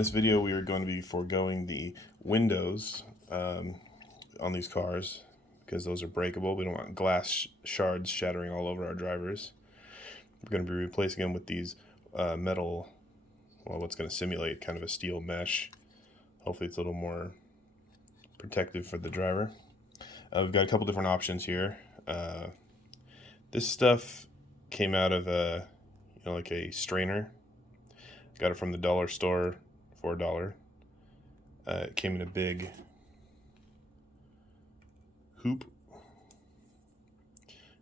this video we are going to be foregoing the windows on these cars because those are breakable. We don't want glass shards shattering all over our drivers. We're going to be replacing them with these metal, well, what's going to simulate kind of a steel mesh. Hopefully it's a little more protective for the driver. We've got a couple different options here. This stuff came out of like a strainer. Got it from the dollar store for $1. It came in a big hoop.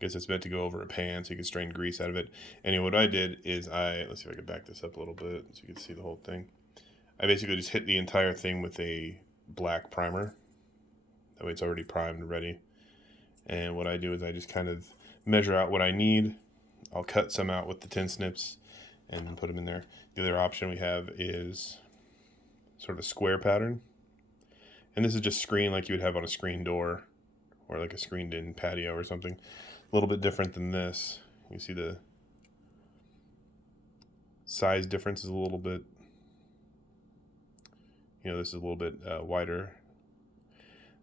Guess it's meant to go over a pan so you can strain grease out of it. Anyway, what I did is let's see if I can back this up a little bit so you can see the whole thing. I basically just hit the entire thing with a black primer. That way it's already primed and ready. And what I do is I just kind of measure out what I need. I'll cut some out with the tin snips and put them in there. The other option we have is sort of a square pattern. And this is just screen like you would have on a screen door or like a screened in patio or something. A little bit different than this. You see the size difference is a little bit, this is a little bit wider.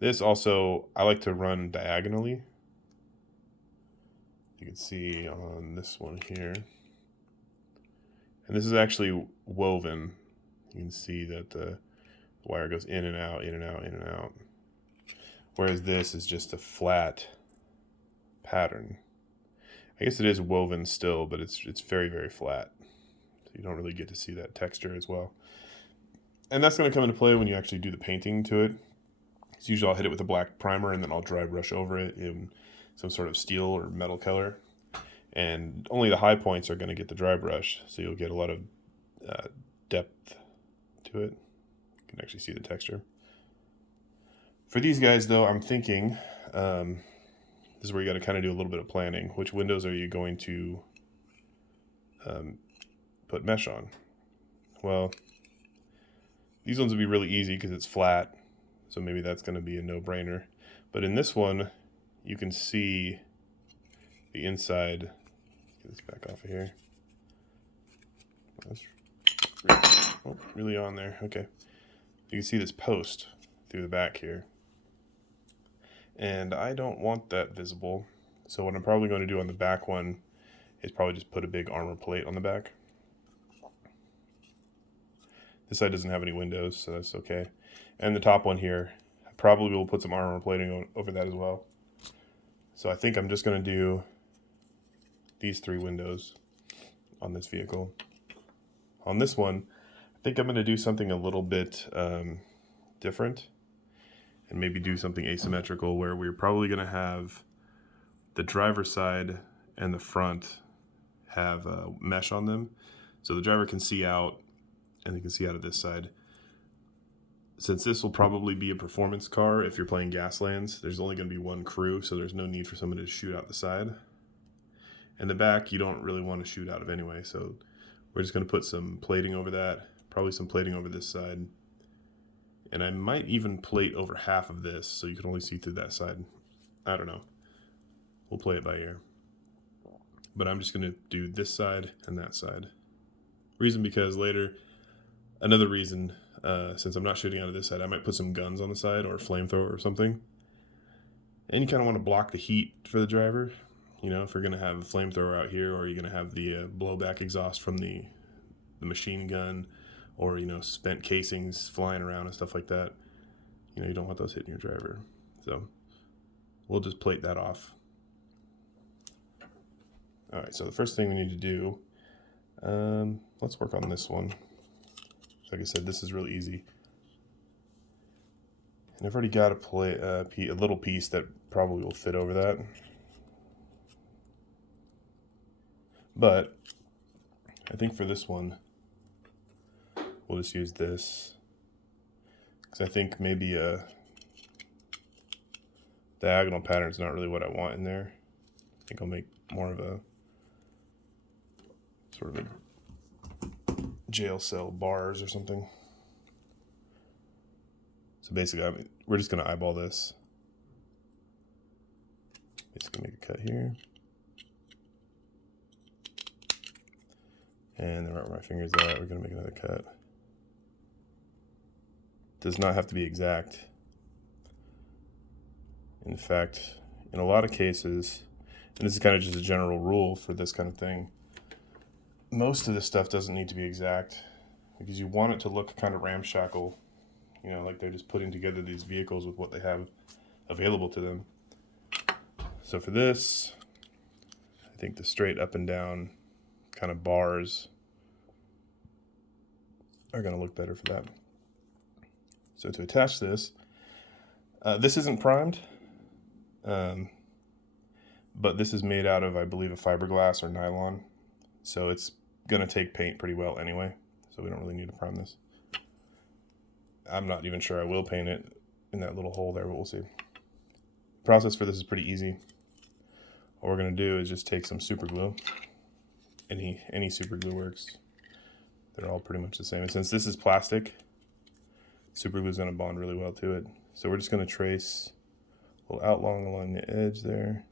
This also, I like to run diagonally. You can see on this one here. And this is actually woven. You can see that the wire goes in and out, in and out, in and out. Whereas this is just a flat pattern. I guess it is woven still, but it's very, very flat. So you don't really get to see that texture as well. And that's going to come into play when you actually do the painting to it. So usually I'll hit it with a black primer and then I'll dry brush over it in some sort of steel or metal color. And only the high points are going to get the dry brush, so you'll get a lot of depth to it. You can actually see the texture. For these guys, though, I'm thinking, this is where you got to kind of do a little bit of planning. Which windows are you going to put mesh on? Well, these ones would be really easy because it's flat, so maybe that's going to be a no-brainer. But in this one, you can see the inside. Get this back off of here. That's really on there. Okay. You can see this post through the back here. And I don't want that visible. So what I'm probably going to do on the back one is probably just put a big armor plate on the back. This side doesn't have any windows, so that's okay. And the top one here, I probably will put some armor plating over that as well. So I think I'm just going to do these 3 windows on this vehicle. On this one, I think I'm going to do something a little bit different and maybe do something asymmetrical where we're probably going to have the driver's side and the front have mesh on them. So the driver can see out and they can see out of this side. Since this will probably be a performance car, if you're playing Gaslands, there's only going to be one crew, so there's no need for someone to shoot out the side. And the back, you don't really want to shoot out of anyway, so we're just going to put some plating over that, probably some plating over this side. And I might even plate over half of this, so you can only see through that side. I don't know. We'll play it by ear. But I'm just going to do this side and that side. Reason because later, another reason, since I'm not shooting out of this side, I might put some guns on the side or a flamethrower or something. And you kind of want to block the heat for the driver. If you're going to have a flamethrower out here, or you're going to have the blowback exhaust from the machine gun, or, spent casings flying around and stuff like that, you don't want those hitting your driver. So we'll just plate that off. All right, so the first thing we need to do, let's work on this one. Like I said, this is really easy. And I've already got a little piece that probably will fit over that. But I think for this one, we'll just use this. Because I think maybe a diagonal pattern is not really what I want in there. I think I'll make more of a sort of a jail cell bars or something. So basically, we're just going to eyeball this. Basically make a cut here. And then right where my finger's at, we're going to make another cut. does not have to be exact. In fact, in a lot of cases, and this is kind of just a general rule for this kind of thing, most of this stuff doesn't need to be exact because you want it to look kind of ramshackle, you know, like they're just putting together these vehicles with what they have available to them. So for this, I think the straight up and down kind of bars are going to look better for that. So to attach this, this isn't primed, but this is made out of, I believe, a fiberglass or nylon. So it's going to take paint pretty well anyway. So we don't really need to prime this. I'm not even sure I will paint it in that little hole there, but we'll see. The process for this is pretty easy. What we're going to do is just take some super glue. Any super glue works. They're all pretty much the same. And since this is plastic, super glue is going to bond really well to it. So we're just going to trace a little outline along the edge there,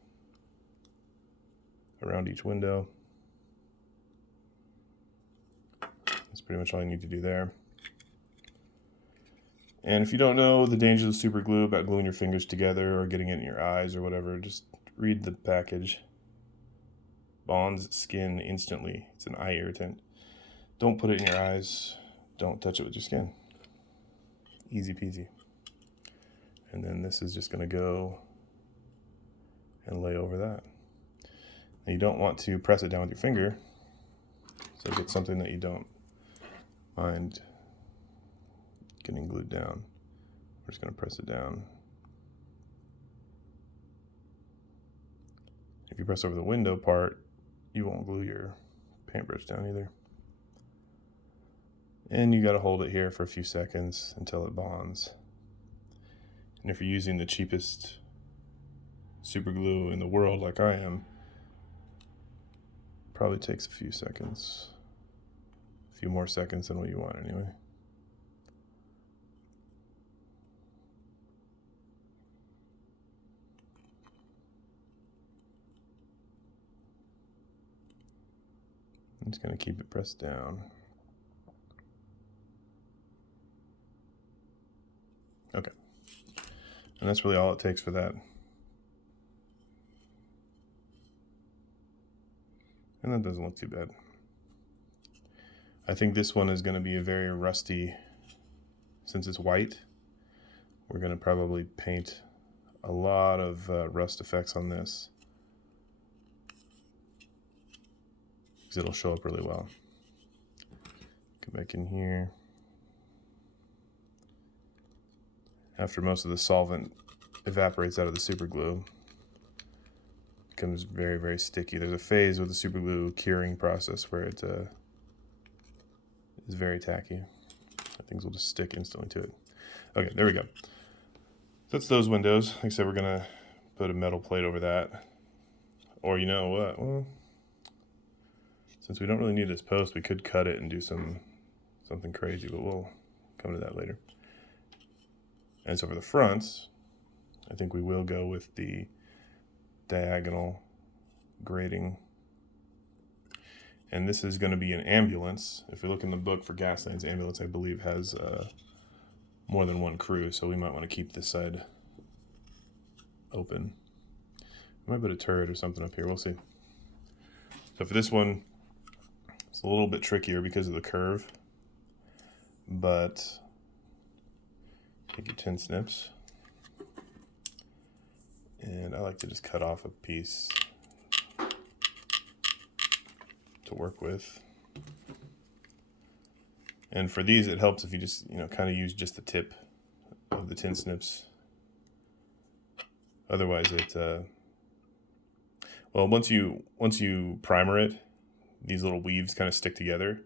around each window. That's pretty much all you need to do there. And if you don't know the danger of super glue about gluing your fingers together or getting it in your eyes or whatever, just read the package. Bonds skin instantly. It's an eye irritant. Don't put it in your eyes. Don't touch it with your skin. Easy peasy. And then this is just going to go and lay over that. And you don't want to press it down with your finger. So get something that you don't mind getting glued down. We're just going to press it down. If you press over the window part, you won't glue your paintbrush down either. And you got to hold it here for a few seconds until it bonds. And if you're using the cheapest super glue in the world like I am, probably takes a few seconds. A few more seconds than what you want anyway. I'm just going to keep it pressed down. Okay. And that's really all it takes for that. And that doesn't look too bad. I think this one is going to be a very rusty, since it's white, we're going to probably paint a lot of rust effects on this, because it'll show up really well. Go back in here. After most of the solvent evaporates out of the super glue, it becomes very, very sticky. There's a phase with the super glue curing process where it is very tacky. Things will just stick instantly to it. Okay, there we go. So that's those windows. Like I said, we're gonna put a metal plate over that. Or you know what? Well, since we don't really need this post, we could cut it and do something crazy, but we'll come to that later. And so for the fronts, I think we will go with the diagonal grating. And this is going to be an ambulance. If we look in the book for Gaslands, ambulance, I believe, has more than one crew, so we might want to keep this side open. We might put a turret or something up here. We'll see. So for this one, it's a little bit trickier because of the curve, but take your tin snips, and I like to just cut off a piece to work with. And for these, it helps if you just, kind of use just the tip of the tin snips. Otherwise well, once you primer it, these little weaves kind of stick together.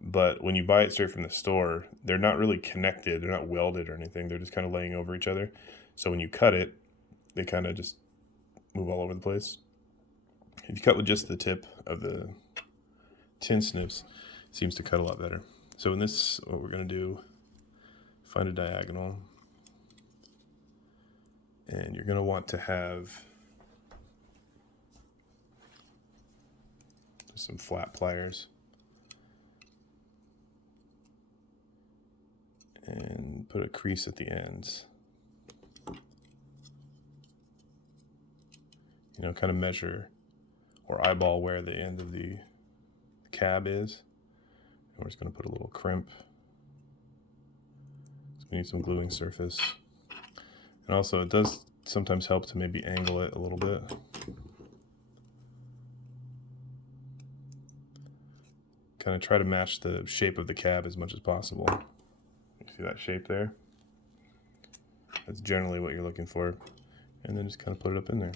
But when you buy it straight from the store, they're not really connected. They're not welded or anything. They're just kind of laying over each other. So when you cut it, they kind of just move all over the place. If you cut with just the tip of the tin snips, it seems to cut a lot better. So in this, what we're going to do, find a diagonal. And you're going to want to have some flat pliers. And put a crease at the ends. You know, kind of measure or eyeball where the end of the cab is. And we're just going to put a little crimp. So we need some gluing surface. And also it does sometimes help to maybe angle it a little bit. Kind of try to match the shape of the cab as much as possible. You see that shape there? That's generally what you're looking for. And then just kind of put it up in there.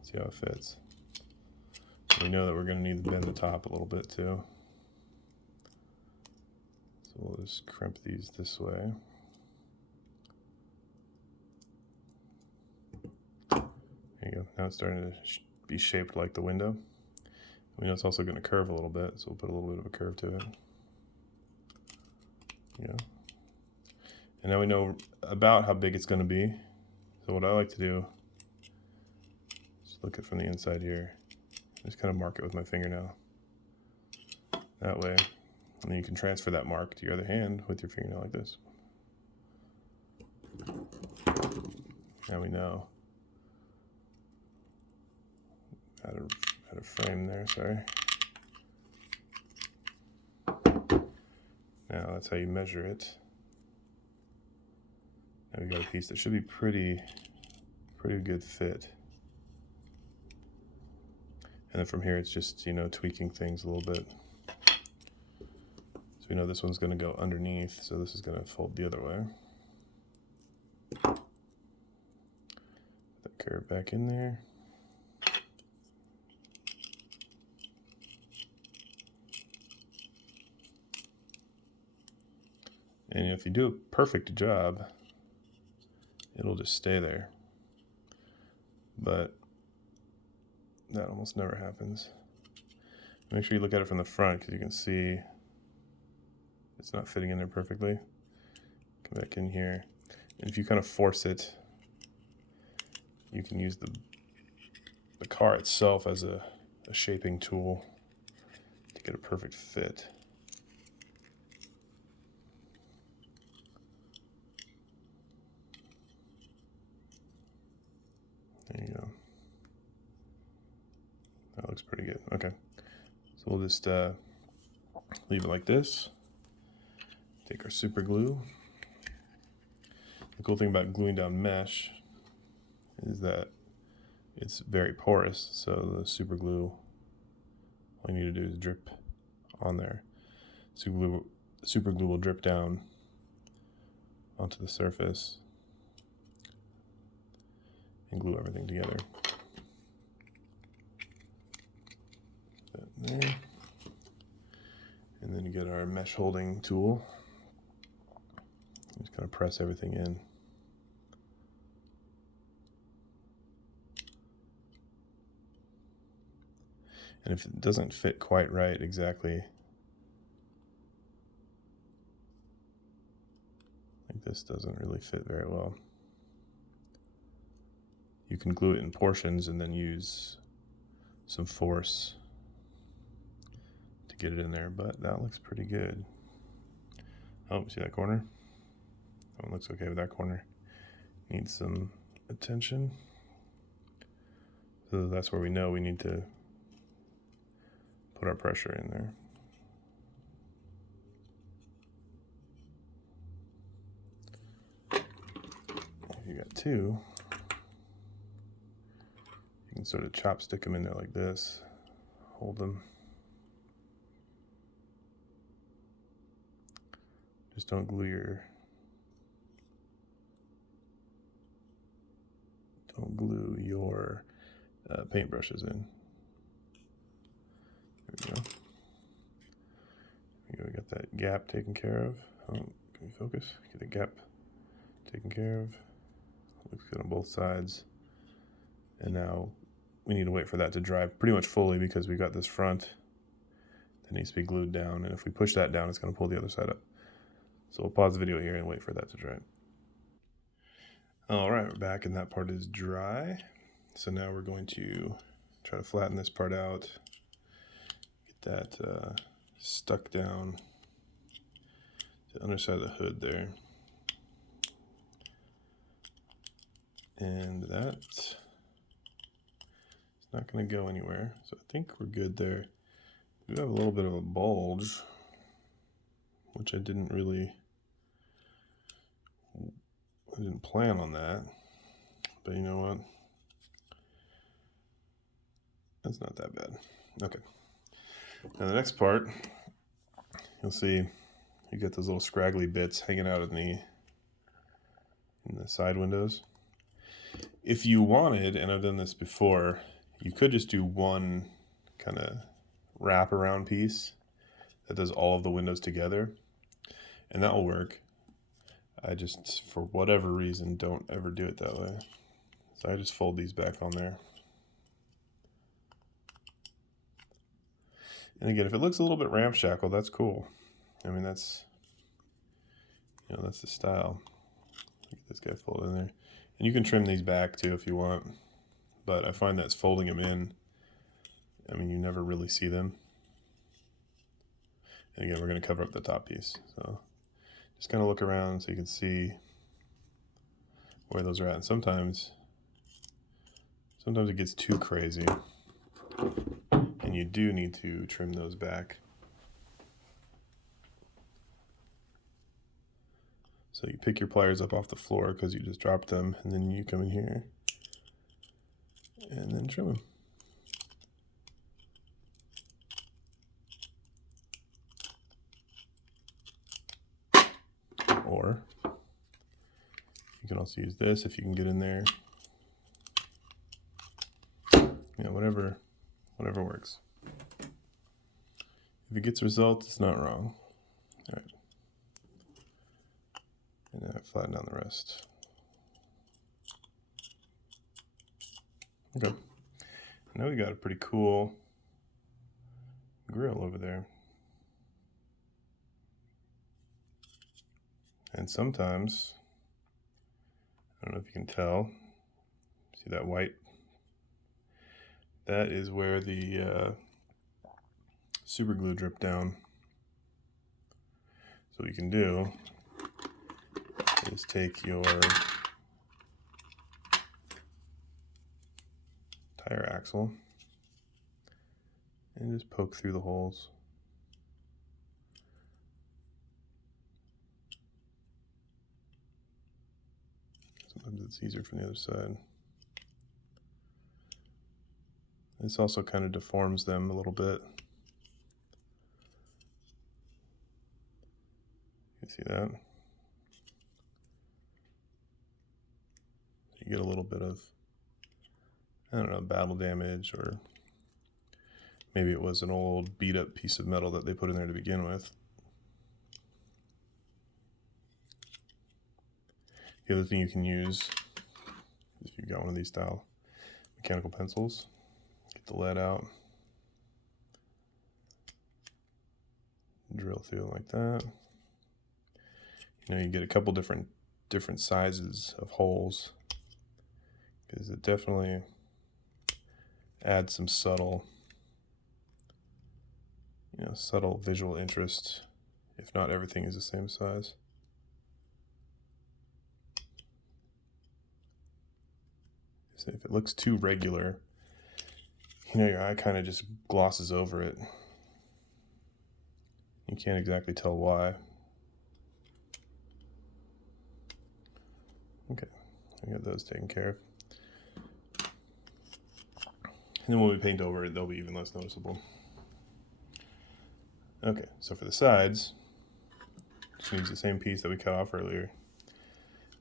See how it fits. So we know that we're going to need to bend the top a little bit too. So we'll just crimp these this way. There you go. Now it's starting to be shaped like the window. We know it's also going to curve a little bit, so we'll put a little bit of a curve to it. Yeah. And now we know about how big it's going to be. So what I like to do is look at from the inside here. Just kind of mark it with my fingernail. That way. And then you can transfer that mark to your other hand with your fingernail like this. Now we know. Had a frame there, sorry. Now that's how you measure it. Now we got a piece that should be pretty good fit. And then from here it's just, you know, tweaking things a little bit. So we know this one's going to go underneath, so this is going to fold the other way. Put that curve back in there. And if you do a perfect job, it'll just stay there. But that almost never happens. Make sure you look at it from the front because you can see it's not fitting in there perfectly. Come back in here. And if you kind of force it, you can use the car itself as a shaping tool to get a perfect fit. There you go. That looks pretty good. Okay. So we'll just leave it like this. Take our super glue. The cool thing about gluing down mesh is that it's very porous, so the super glue, all you need to do is drip on there. Super glue will drip down onto the surface and glue everything together. That there. And then you get our mesh holding tool. Just kind of press everything in. And if it doesn't fit quite right exactly, like this doesn't really fit very well, you can glue it in portions and then use some force to get it in there, but that looks pretty good. Oh, see that corner? That one looks okay with that corner. Needs some attention. So that's where we know we need to put our pressure in there. If you got two, you can sort of chopstick them in there like this, hold them. Just don't glue your paintbrushes in. There we go. There we go. We got that gap taken care of. Oh, can we focus? Get the gap taken care of. Looks good on both sides. And now we need to wait for that to dry pretty much fully because we got this front that needs to be glued down. And if we push that down, it's going to pull the other side up. So we'll pause the video here and wait for that to dry. All right, we're back and that part is dry. So now we're going to try to flatten this part out. Get that stuck down to the underside of the hood there. And that's not going to go anywhere. So I think we're good there. We do have a little bit of a bulge, which I didn't plan on that. But you know what? That's not that bad. Okay. Now the next part, you'll see you get those little scraggly bits hanging out in the side windows. If you wanted, and I've done this before, you could just do one kind of wrap around piece that does all of the windows together, and that will work. I just, for whatever reason, don't ever do it that way. So I just fold these back on there. And again, if it looks a little bit ramshackle, that's cool. I mean, that's the style. Look at this guy fold in there. And you can trim these back too if you want. But I find that's folding them in. I mean, you never really see them. And again, we're going to cover up the top piece. So just kind of look around so you can see where those are at. And sometimes it gets too crazy. And you do need to trim those back. So you pick your pliers up off the floor because you just dropped them, and then you come in here and then trim them. Or you can also use this if you can get in there. Whatever works. If it gets results, it's not wrong. All right. And now flatten down the rest. Okay. Now we got a pretty cool grill over there. And sometimes, I don't know if you can tell, see that white? That is where the super glue dripped down. So what you can do is take your tire axle and just poke through the holes. Sometimes it's easier from the other side. This also kind of deforms them a little bit. You see that? You get a little bit of, I don't know, battle damage, or maybe it was an old beat up piece of metal that they put in there to begin with. The other thing you can use, if you've got one of these style mechanical pencils, get the lead out, drill through it like that. You get a couple different sizes of holes, because it definitely adds some subtle visual interest if not everything is the same size. So if it looks too regular, your eye kind of just glosses over it. You can't exactly tell why. Okay, I got those taken care of. And then when we paint over it, they'll be even less noticeable. Okay, so for the sides, just use the same piece that we cut off earlier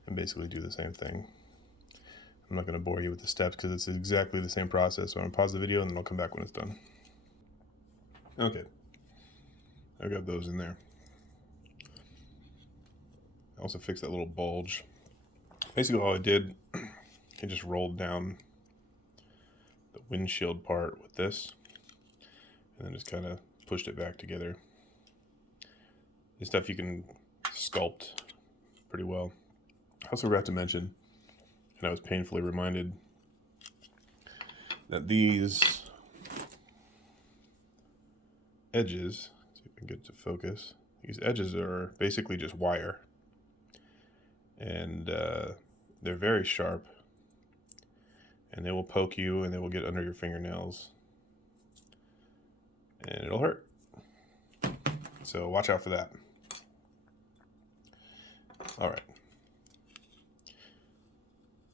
and basically do the same thing. I'm not going to bore you with the steps because it's exactly the same process. So I'm going to pause the video and then I'll come back when it's done. Okay, I've got those in there. I also fixed that little bulge. Basically all I did, I just rolled down the windshield part with this and then just kind of pushed it back together. This stuff you can sculpt pretty well. I also forgot to mention, and I was painfully reminded, that these edges, see if I can get to focus, these edges are basically just wire. And they're very sharp. and they will poke you and they will get under your fingernails and it'll hurt. So watch out for that. All right.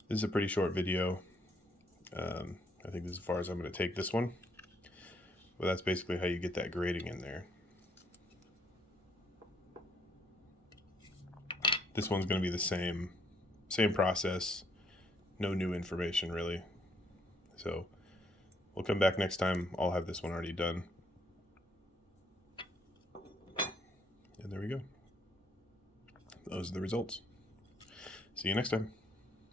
This is a pretty short video. I think this is as far as I'm going to take this one. But that's basically how you get that grading in there. This one's going to be the same process. No new information really. So we'll come back next time. I'll have this one already done. And there we go. Those are the results. See you next time.